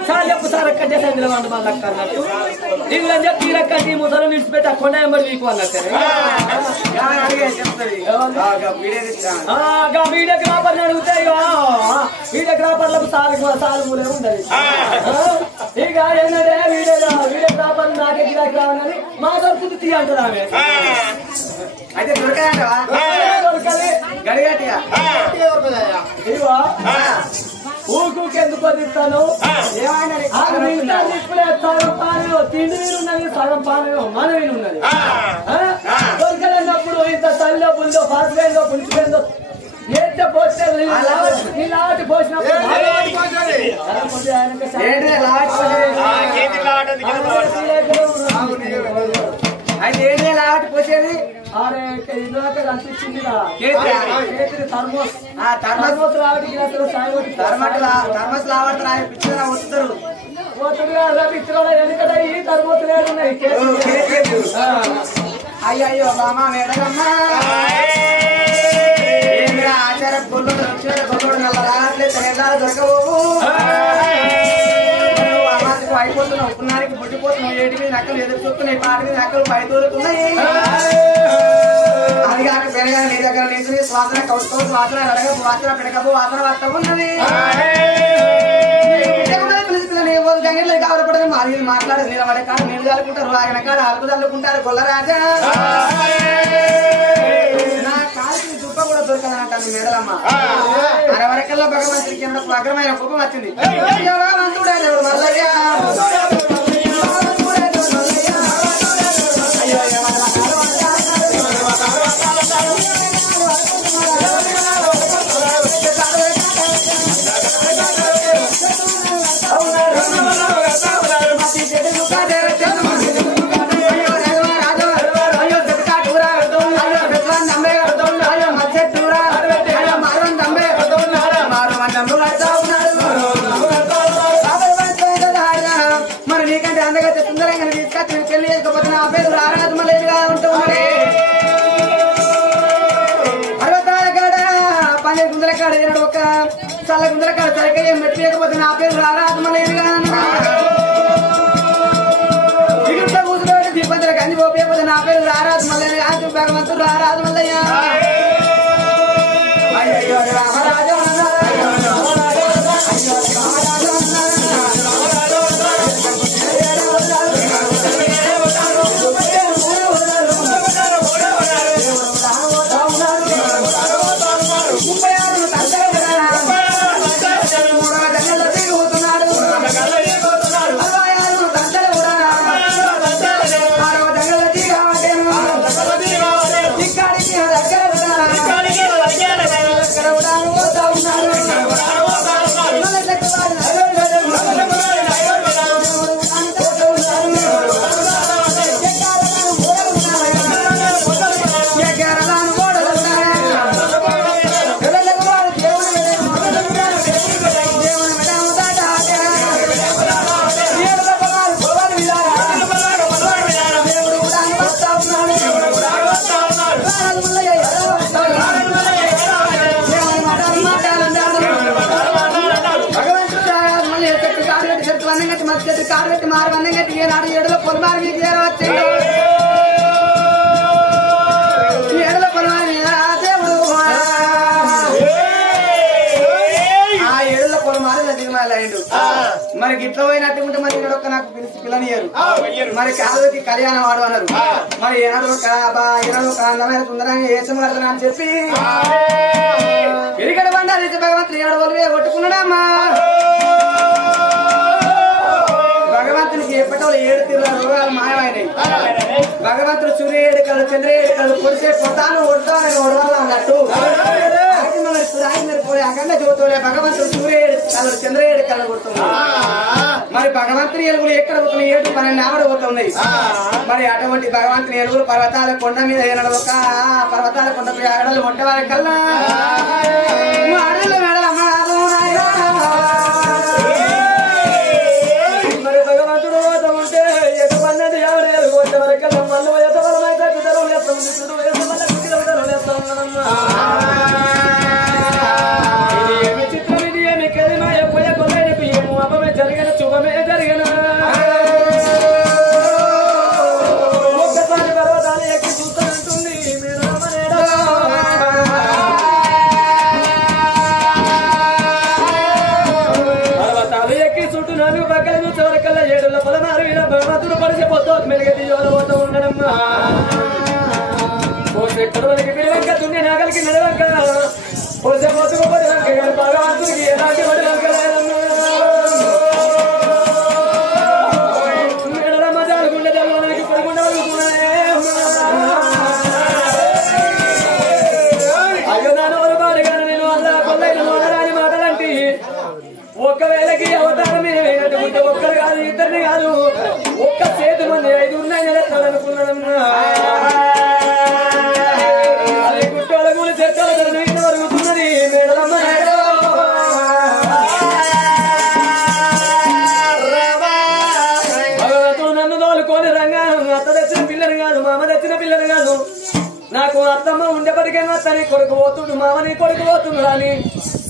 సార్ చెప్పు సార్ అక్కడ చేసాను నిలవండి మళ్ళీ అక్క అన్నట్టు. నీకు అని చెప్పి తీరక్కండి ముసలు నిడిచిపెట్టి అక్కడ ఎంబడి వీకు అన్నట్టు. వీడియోగ్రాఫర్ని అడిగితే వీడియోగ్రాఫర్లకు సాలు మూలే ఉండదు. ఇక ఏంటంటే వీడియోగ్రాఫర్ నాకే గిరాకి రావాలని మా దొరుకుతుంది తీ అంటారు ఆమె. అయితే దొరకదంటవా? దొరకాలి గడిగట్టిగా ఇవా ఊకెందుకు వదిస్తాను. సగం పానో తిండి నీరు ఉన్నది, సగం పానో మనవి ఉన్నది. దొరకలేనప్పుడు ఇంత తల్లిలో పులిదో పాసిపోయిందో పులిచిపోయిందో ఏంటో పోస్తే నీలాంటి పోసినప్పుడు అయితే ఏంటి లావటి పోసేది అరే ఇందులోకి కనిపించిందిగా కేతిరి. థర్మోస్ థర్మస్ రావడానికి అసలు సాయి థర్మస్ లావడతారు ఆయన పిచ్చిగా వస్తారు. పిచ్చలో ఎందుకంటే ఈ థర్మోస్ లేడు అయ్యో మామ మేడగమ్మా ఆచార గొల్లు గొల్లు నల్ల రాగట్లేదు తెల్లారు దొరకవు. అయిపోతున్నావు పున్నానికి పుట్టిపోతున్నావు. ఏటి మీద నక్కలు ఎదురు చూస్తున్నాయి. పాటి మీద నక్కలు పై దూరుతున్నాయి. అది కాక పెరగా నీ దగ్గర నించుని స్వాసన కౌసుకో వాసన అడగపు వాసన పెడకపు వాసన వస్తా ఉన్నది. గంగలో కావలపడదు మాది మాట్లాడదు. నిలబడే కాడ నీళ్ళు చల్లుకుంటారు. ఆయన కాడ అలుగు చల్లుకుంటారు. గొల్లరాజా నా కాలికి దుప్ప కూడా దొరకదని అంటాను మేడలమ్మ. అరవరకల్లా భగవంతుడికి ఏమన్నా అగ్రమైన కోపం వచ్చింది. మరి నీకంటే అందగా సుందరంగా తీసుకొచ్చి పెళ్లి చేసుకోకపోతే నా పేరు రారాజు మళ్ళీగా ఉంటుంది. 60 కాడ 12 గుందల కాడ ఒక చల్ల గుందల కాడ సరిగ్గా మెట్టి లేకపోతే నా పేరు రారాజు మళ్ళీగా ఇక కూర్చోబెట్టి తిప్పందుల కంది పోకపోతే నా పేరు రారాజు మల్లయ్య. ఆంధ్ర భగవంతుడు రారాజు మల్లయ్య. అయ్యో రామరాజు కార్పెట్టి మారు వన్నంగా తీయనాడు. ఏడులో పొలమారు మీకు వచ్చే ఏడులో పొలమారు దేవుడు ఆ ఏడులో పొలమారు దిగుమాలయ్యాడు. మరి గిట్ల పోయినట్టు ఉంటే మరి ఇక్కడ ఒక్క నాకు పిలిచి పిల్లనియరు. మరి కాలుకి కళ్యాణం వాడు అన్నారు. మరి ఏనాడు ఒక అందమైన సుందరంగా వేసం కడతాను అని చెప్పి ఎరికడ బండారు భగవంతుడు ఏడు ఒలివే కొట్టుకున్నాడమ్మా. భగవంతునికి ఎప్పటో 7 తీరుల రోగాలు మాయమైనాయి. భగవంతుడు సూర్యుడు కళ్ళు చంద్రుడు కళ్ళు పొడిసే పొట్టాను ఒడతాను ఒడవాల అన్నట్టు అఖండ జ్యోతులే భగవంతుడు సూర్యుడు కళ్ళు చంద్రుడు కళ్ళు కొడుతున్నాడు. మరి భగవంతుని ఎలుగులు ఎక్కడ పోతున్నాయి? 7 12 ఆవిడ పోతున్నాయి. మరి అటువంటి భగవంతుని ఎలుగులు పర్వతాల కొండ మీద ఒక పర్వతాల కొండపై ఆడలు వంటవారి కల్లా అడలు మేడలమ్మ భగవంతుడు ఉంటే ఎటువంటి ఎవరు వరకల్లా మళ్ళీ చిత్రం ఇది ఏమి కలిమా ఎప్పుడే కొలైన బియ్యము అమ్మమే జరిగిన శుభమే జరిగిన ఒక్కసారి పర్వతాలు ఎక్కి చూస్తానంటుంది పర్వతాలు ఎక్కి చుట్టూ 4 పక్కల చూసే వరకల్లా 7 పొలమారు ఇలా భగవంతుడు పరిచే పొద్దు మెలుగతి పోతూ ఉండడమ్మా. పోసెక్కడికి పిల్లక దున్ని నాగలికి నడవంక పోసే పోతు భగవంతుడికి ఎలాంటి వడవంక మెడలమ్మ జాలుగుండె జల్లోనికి పడకుండా అయ్యో నాన్నవరు బాడుగాను నేను అల్లా కొల్లైన నోడరాని మాటలంటి ఒకవేళకి అవతారమే అయినటువంటి ఒక్కరు కాదు ఇద్దరిని కాదు ఒక్క చేతి మంది 5 ఉన్నాయి నిలబడాలనుకున్నానమ్మా. నాకు అత్తమ్మ ఉండేపటికే తని కొడుకు పోతుండు మామని కొడుకు పోతున్నాడు అని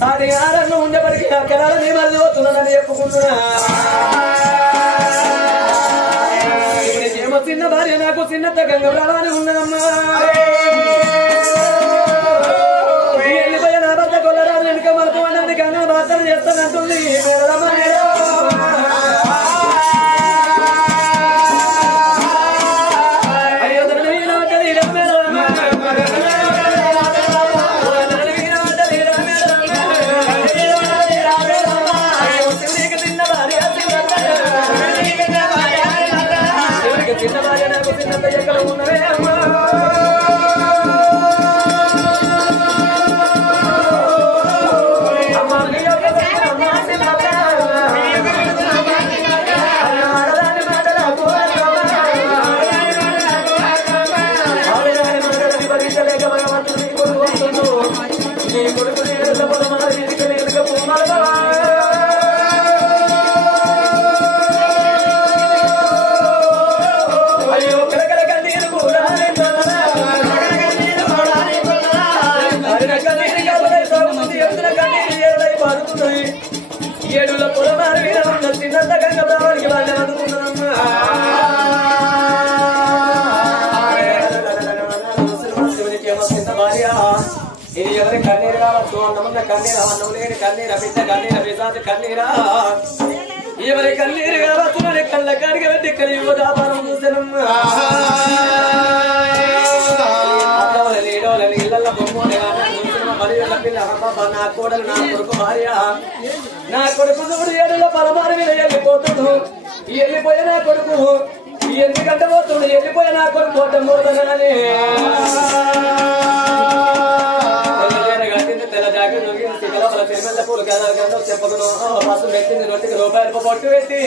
అది ఆరన్ను ఉండేపటికి ఆ కెలాలని మళ్ళీ పోతున్నాడని చెప్పుకుంటున్నా ఏమో చిన్న భార్య నాకు చిన్న గంగ ప్రాణాన్ని ఉన్నదమ్మా వెళ్ళిపోయిన నా భర్త కొల్లరాదు వెనుక మలుపు అన్నది గంగ మాత్రం చేస్తానంటుంది చిన్న భార్య నాకు చిన్నంత ఎక్కడ ఉన్నవే అమ్మా ఏడుల పొలమారు మీద ఉన్న చిన్నంత గంగ బ్రాహ్మణికి వాళ్ళే అందుకున్నారమ్మా చిన్న భార్య ఇది ఎవరి కన్నీరు కావచ్చు అన్నమున్న కన్నీరు అన్నం లేని కన్నీరు బిడ్డ కన్నీరు పిశాచి కన్నీరా ఎవరి కన్నీరు కావచ్చు మరి కళ్ళ కాడికి పెట్టి కలియుగ దాపారం చూసానమ్మా నీళ్ళ బొమ్మ మరియు పిల్ల నా కోడలు నా కొడుకు భార్య నా కొడుకు చూడు ఏడులో పలమారు మీద వెళ్ళిపోతుడు వెళ్ళిపోయే నా కొడుకు ఎందుకంటే పోతుడు వెళ్ళిపోయే నా కొడుకు పోవటం పోతానని కట్టింది తెల్ల జాకెట్ దొరికింది లోపల తిరుమల పూలు కదా గంటలు చెప్పకును పసుపు పెట్టింది రొట్టెకి రూపాయలు పొట్టు పెట్టి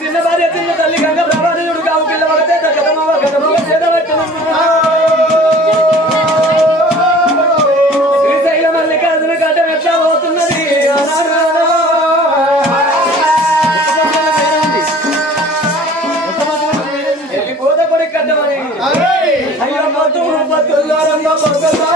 చిన్న భార్య చిన్న తల్లి గంగ బ్రహ్మానుడు కావు పిల్ల ఒకటే గతమవ గతమవ చేదబెట్టిన శ్రీశైల మల్లికార్జున ఘట్టం ఎట్లా పోతున్నది వెళ్ళిపోతే కొడుకు కట్టమని అయ్యో పట్టు పట్టుల్లో రంగ పట్టుల్లో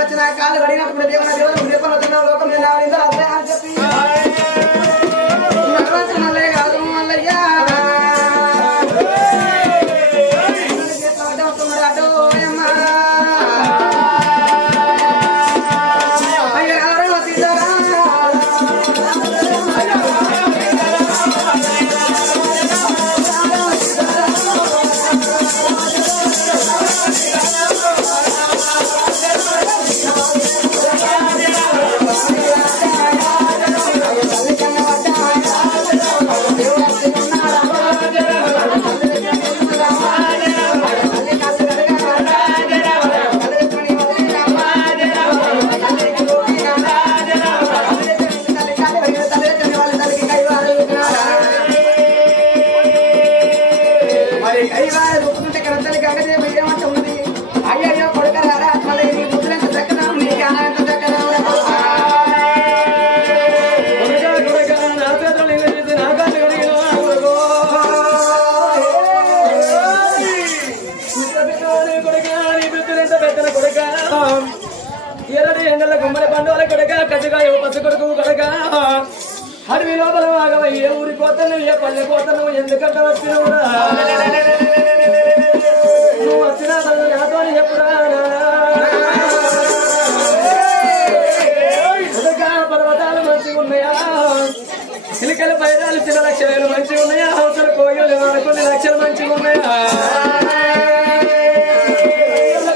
వచ్చిన కాళ్ళు పడినప్పుడు దేవుని దేవుడు రేపన లోకం అని చెప్పి మళ్ళీ కాదు మల్లయ్యా అడవి లోపల ఆగవ ఏ ఊరి పోతాను ఏ పల్లె పోతాను ఎందుకంట వచ్చినవురా నువ్వు వచ్చినా నాతో చెప్పురా పర్వతాలు మంచిగా ఉన్నాయా చిలికల పైరాలు చిన్న లక్షలు మంచిగా ఉన్నాయా అవసర కోయలు కొన్ని లక్షలు మంచిగా ఉన్నాయా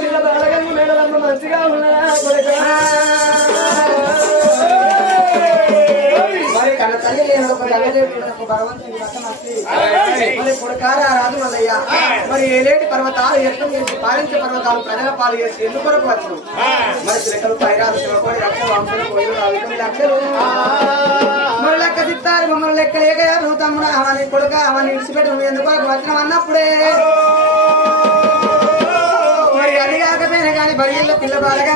పిల్ల బాలగమ్మ మేడలమ్మ మంచిగా ఉన్నారా కన్న తల్లి నేను ఒక భగవంతుని కొడుకారా రాదు మల్లయ్య మరి ఏలేటి పర్వతాలు ఎట్లు మీరు పాలించే పర్వతాలు ప్రజల పాలు చేసి ఎందుకు కొరకు వచ్చు మరి చిలకలు పైరాలు శివకోడి లక్షలు వంశలు కోయిలు 9 లక్షలు మరి లెక్క తిత్తారు మమ్మల్ని లెక్క లేక నువ్వు తమ్ముడు అవని కొడుక అవని విడిచిపెట్టి నువ్వు ఎందుకు వచ్చినావు అన్నప్పుడే మరి అది కాకపోయినా కానీ బడిలో పిల్ల బాలగా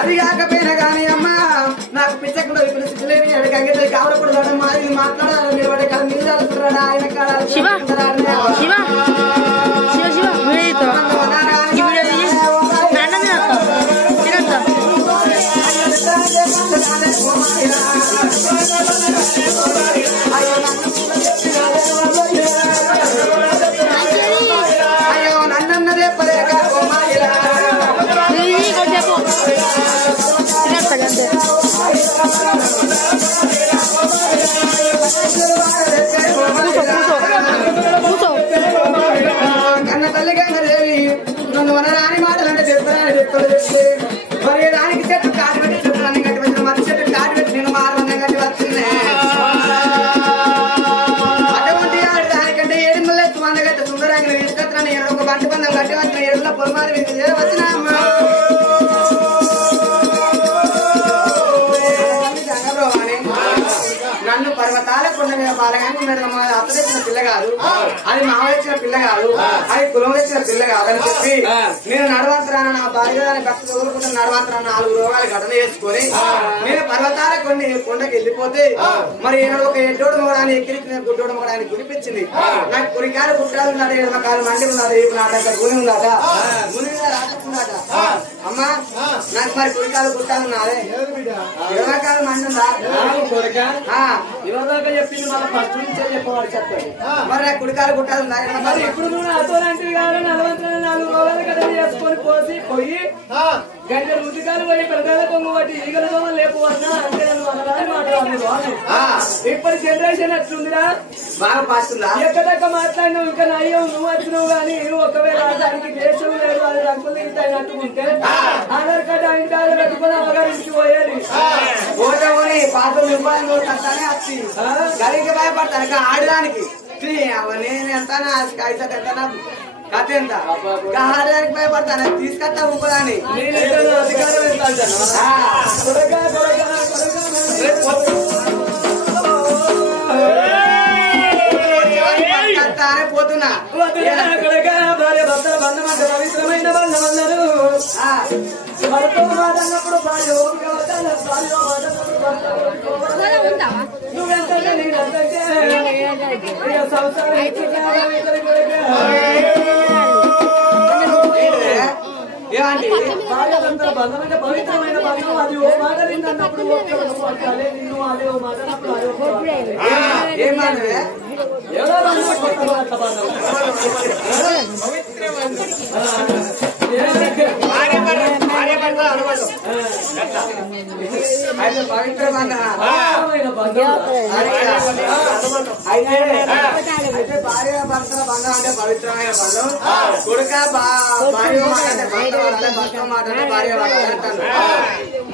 అది కాకపోయినా కానీ అమ్మా నాకు పిచ్చకుండా మాట్లాడాలి మీరు వాడి కాదు మీరు చదువుతున్నాడా ఆయన కాదు అయ్యో నన్నన్నదే పలేక కన్న తల్లి గంగదేవి నన్ను వనరాని మాటలంటే చెప్తానని చెప్తే మరి దానికి చెట్టు కాటు పెట్టి చెప్తాను గట్టి వచ్చిన మధ్య చెట్టు కాటు పెట్టి నేను మారవన్న గట్టి వచ్చిందే అటువంటి దానికంటే 7 మళ్ళీ వందగట్ట సుందరంగా తీసుకొచ్చిన ఒక బంటి పందం గట్టి వచ్చిన 7 పొలమారి వచ్చిన అమ్మా నన్ను పర్వతాల కొండ మీద బాలగాని అత్త తెచ్చిన పిల్ల కాదు అది మామ తెచ్చిన పిల్ల కాదు అది కులం తెచ్చిన పిల్ల కాదని చెప్పి నేను నడవంతరాన నా భార్య భక్తి చదువుకుంటే నడవంతరాన 4 రోగాలు ఘటన చేసుకొని నేను పర్వతాల కొండకి వెళ్ళిపోతే మరి ఒక ఎడ్డోడు మొగడాన్ని ఎక్కిరికి గుడ్డోడు మొగడాన్ని గురిపించింది నాకు కురికాలు గుట్టాలు ఉన్నాడు 7 కాలు మండి ఉన్నాడు ఏపు నాట గుని ఉందాట గుని రాజకున్నాట అమ్మా నాకు మరి కురికాలు గుట్టాలు ఉన్నాడే 7 కాలు మండి ఉందా ఇవాళ చెప్పింది మన ఫస్ట్ నుంచే చెప్పవాలి చెప్తాడు మరి నాకు కుడికాలు గుట్టాలు మరి ఇప్పుడు నువ్వు అతోలాంటివి కాదు 4 రోగాలు కథ చేసుకొని పోయి గంట రుచికాలు పోయి పెరగాల కొంగు బట్టి ఈగల దోమ లేపు అన్నా అంటే నన్ను అనరాని మాట్లాడు ఇప్పటి జనరేషన్ ఎట్లుందిరా బాగా పాస్తుందా ఎక్కడక్క మాట్లాడినావు ఇంకా నయ్యం నువ్వు వచ్చినావు కానీ ఒకవేళ దానికి దేశం లేదు అది రంగులు ఇంటాయి అట్టుకుంటే ఆధార్ కార్డు ఆయన కాదు పెట్టుకుని అవగారించి పోయేది ఓటని పాత నిర్మాణం కట్టానే వచ్చి గరికి భయపడతాను ఆడడానికి నేను ఎంత కథ ఎంత ఆడడానికి భయపడతాను తీసుకొస్తా ఊపదాన్ని పోతున్నా భార్య భర్తల బంధం అంటే పవిత్రమైన బంధం అన్నారు భర్త మాటన్నప్పుడు భార్య నువ్వెంతంటే నేనంటే సంసారం ఏమండి భార్య భర్తల బంధం అంటే పవిత్రమైన బంధం అది ఓ మాట నిన్నప్పుడు అదే నిన్ను అదే ఓ మాట అన్నప్పుడు అదే ఏమన్నా ఎవరో కొత్త మాట బంధం భార్య భర్త అయితే పవిత్ర బంధన అయితే భార్య భర్తల బంధం అంటే పవిత్రమైన బంధం. కొడుక భార్య మాట అంటే భర్త వాడాలి, భర్త మాట అంటే భార్య వాడాలి అంటాను.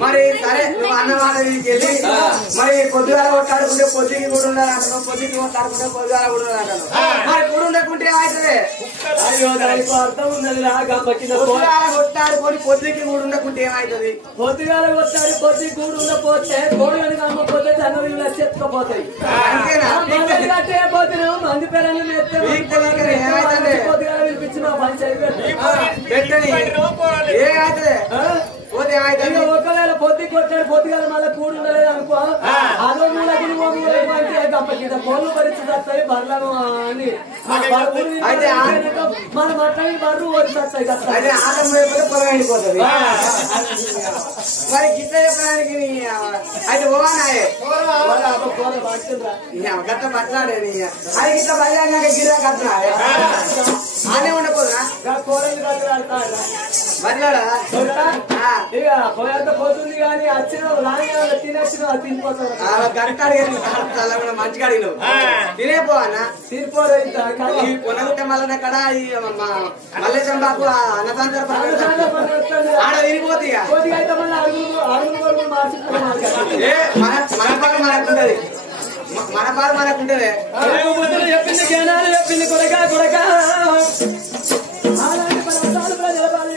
మరి సరే నువ్వు అన్నమాట వెళ్ళి మరి పొద్దుగాల కొట్లాడుకుంటే పొద్దుకి కూడా ఉండాలి అంటాను, పొద్దుకి కొట్లాడుకుంటే పొద్దుగాల కూడా ఉండాలంటాను. మరి కూడా ఉండకుంటే ఏమవుతుంది? అర్థం ఉన్నది రాగా పట్టిన పొద్దుగాల కొట్లాడుకొని పొద్దుకి కూడా ఉండకుంటే ఏమవుతుంది? పొద్దుగాల వచ్చాడు పొద్దు కూడు ఉండపోతే కోడి కనుక అమ్మపోతే జనవరిలో చెత్తకపోతాయి. పోతున్నావు మంది పేరని పొద్దుగాల వినిపించిన పంచాయతీ ఏమవుతుంది? పోతే ఏమవుతుంది? ఒకవేళ పొద్దు కొట్టాడు పొద్దుగాల మళ్ళీ కూడు ఉండలేదు అనుకో అదో కోళ్ళు పరిస్థితి వస్తాయి బర్లను అని మన మాట్లాడి బర్రు వస్తాయి కదా. అయితే ఆటం అయిపోతే పొలం ఎండిపోతుంది. మరి గిట్ల చెప్పడానికి అయితే ఓవానాయే గట్ట పట్లాడే అది గిట్ల బయలాడినాక గిరా కట్టినా ఆనే ఉండకూడదా బట్లాడా ఇక పోయేంత పోతుంది కానీ వచ్చిన రాని తినొచ్చిన తినిపోతారు. గట్టాడు మంచిగా అడిగినావు తినేపో అన్న తినిపోరు ఈ పొనగుట్ట మల్లన్న కడ ఈ మల్లేశం బాబు అన్నదాంతర ఆడ తినిపోతే అయితే మళ్ళీ అడుగు మార్చుకుంటున్నారు. మన పాలు మనకుంటది, మన పాలు మనకుంటది. చెప్పింది జనాలు చెప్పింది కొడక కొడక అలాంటి పర్వతాలు ప్రజల పాలు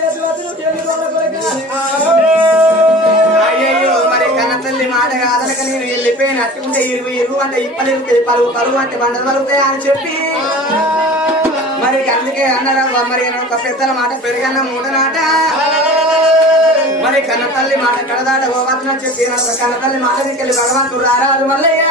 అయ్యో మరి కన్నతల్లి మాట కాదనక నేను వెళ్ళిపోయిన అట్టుకుంటే ఇరువు అంటే ఇప్పలు పలువు పలువు అంటే బండలు పలుగుతాయి అని చెప్పి మరి అందుకే అన్నారు మరి ఒక పెద్దల మాట పెరిగన్న మూటనాట. మరి కన్నతల్లి మాట కడదాట ఓవచ్చిన చెప్పి కన్నతల్లి మాట దిక్కెళ్ళి భగవంతుడు రారాదు మల్లయ్య